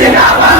Get out of my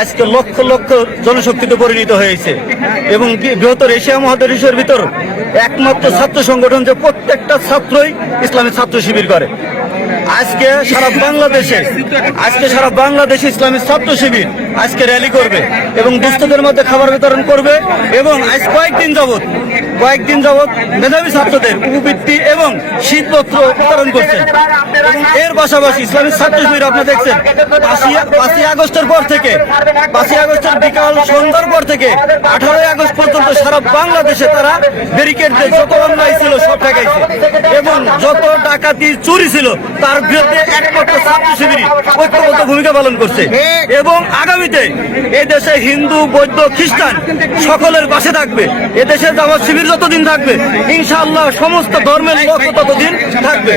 আজকে লক্ষ লক্ষ জনশক্তিতে পরিণত হয়েছে। এবং বৃহত্তর এশিয়া মহাদেশের ভিতর একমাত্র ছাত্র সংগঠন যে প্রত্যেকটা ছাত্রই ইসলামী ছাত্র শিবির করে। আজকে সারা বাংলাদেশে, আজকে সারা বাংলাদেশে ইসলামী ছাত্র শিবির আজকে র্যালি করবে এবং দুস্থদের মধ্যে খাবার বিতরণ করবে এবং আজ কয়েকদিন যাবৎ কয়েকদিন যাবৎ মেধাবী ছাত্রদের উপবৃত্তি এবং শীতপত্র বিতরণ করছে। এর পাশাপাশি ইসলামী ছাত্র শিবির আপনারা দেখছেন পাঁচই আগস্টের পর থেকে পাঁচই আগস্টের বিকাল সন্ধ্যার পর থেকে আঠারোই আগস্ট পর্যন্ত সারা বাংলাদেশে তারা ব্যারিকেড দিয়ে যত অন্যায় ছিল সব ঠেকাইছে। এবং যত ডাকাতি চুরি ছিল তার বিরুদ্ধে একমাত্র ছাত্র শিবিরই ঐক্যবদ্ধ ভূমিকা পালন করছে। এবং আগামীতে এই দেশে হিন্দু বৌদ্ধ খ্রিস্টান সকলের পাশে থাকবে। এদেশে জামাত শিবির যতদিন থাকবে ইনশাআল্লাহ সমস্ত ধর্মের লোক ততদিন থাকবে।